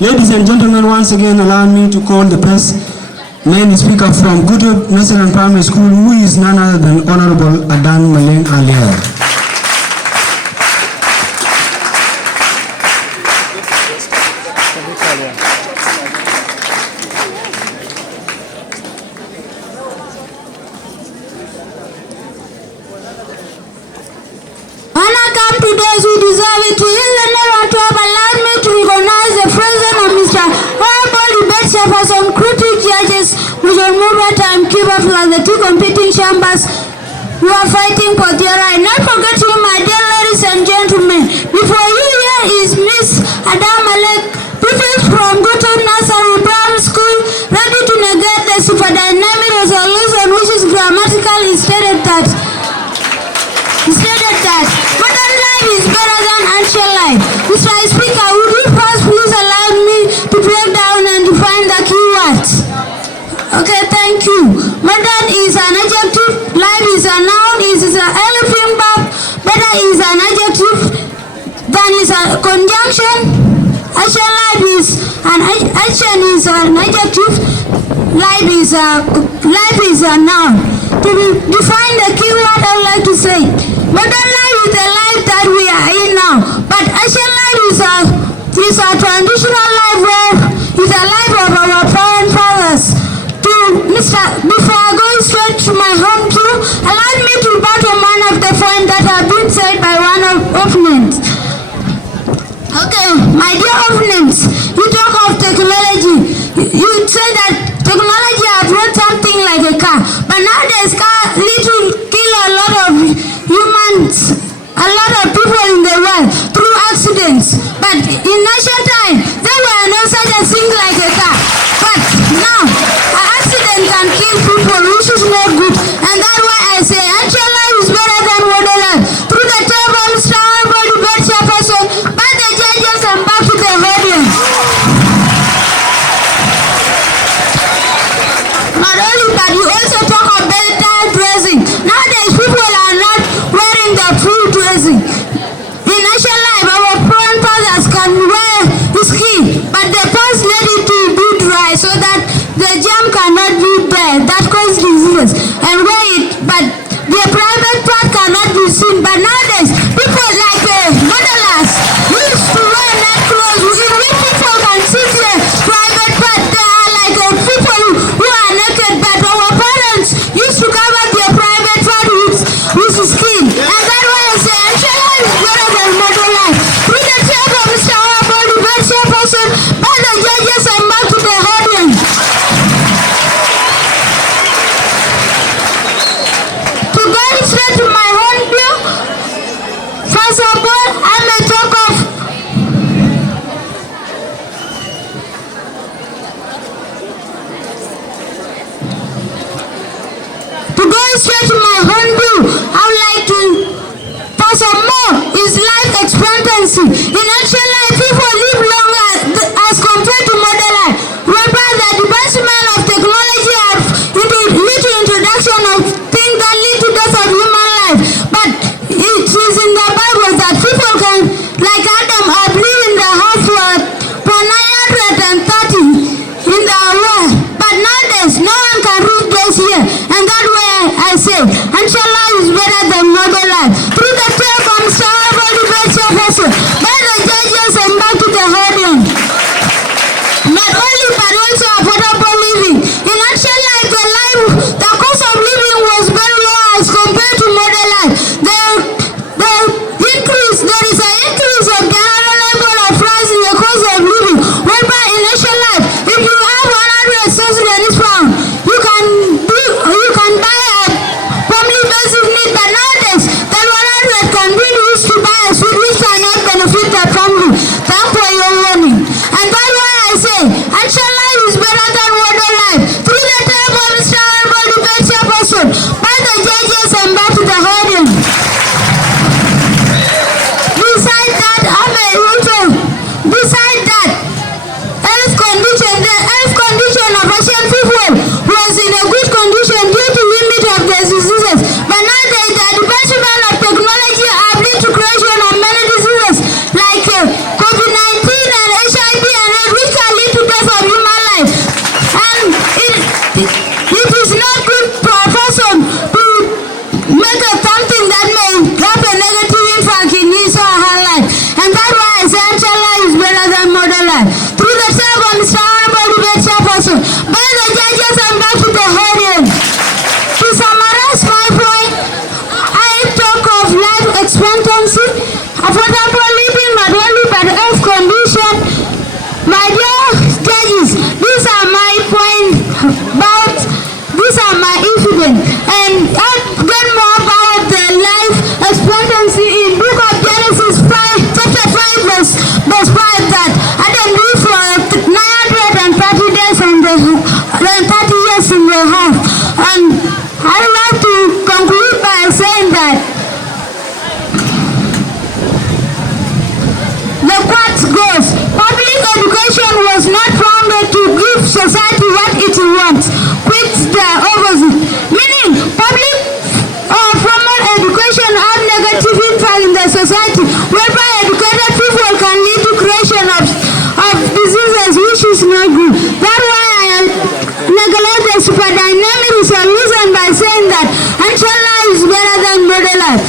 Ladies and gentlemen, once again, allow me to call the first main speaker from Gutu Nursery and Primary School, who is none other than Honorable Adau Malek Adau. The two competing chambers who are fighting for their right. Not forgetting, my dear ladies and gentlemen, before you here is Miss Adau Malek, pupils from Gutu Nursery Primary School, ready to negate the superdynamic resolution which is grammatically stated that modern life is better than ancient life. Mr. Speaker, would you first please allow me to break down and define the keywords? Okay, thank you. Modern is an adjective, life is a noun, is an elephant verb, better is an adjective, than is a conjunction, action life is an action is an adjective, life is a noun. To define the keyword, I would like to say, modern life is the life that we are in now, but action life is a traditional life where it's a life of our fathers. Before I go straight to my home too, allow me to battle one of the points that have been said by one of opponents. Okay, my dear opponents, you talk of technology. You say that technology has brought something like a car, but nowadays car literally kill a lot of humans, a lot of people in the world through accidents. But in ancient time, there were no such a thing like a car. But now, an accident can kill people, which is not good. And that's why I say ancient life is better than modern life. Through the table, Mr. Honorable Debate Chairperson, by the judges and back to the audience. Not only that, you also talk about better dressing. Nowadays, people are not wearing the full dressing. In ancient life, our grandfathers can wear skin, but the first let it to be dry so that the germ cannot be there. That causes diseases. And wear it, but the private part cannot be seen. But nowadays, people like modelers used to wear neck clothes. In which people can see the private part. They are like people who are naked, but our parents used to cover their private part with skin. And that's why I say ancient life is better than modern life. Through the table, Mr. Honorable Debate Chairperson, by the judges and back to the audience. about these are my evidence and get more about the life expectancy in Book of Genesis 5, chapter 5, verse 5 that Adam lived for 930 days and 30 years in the house. And I would like to conclude by saying that the quote goes, public education was not founded to give society what it wants, quite the opposite. Meaning, public or formal education have negative impact in the society, whereby educated people can lead to creation of diseases which is not good. That's why I neglect the super dynamic solution by saying that ancient life is better than modern life.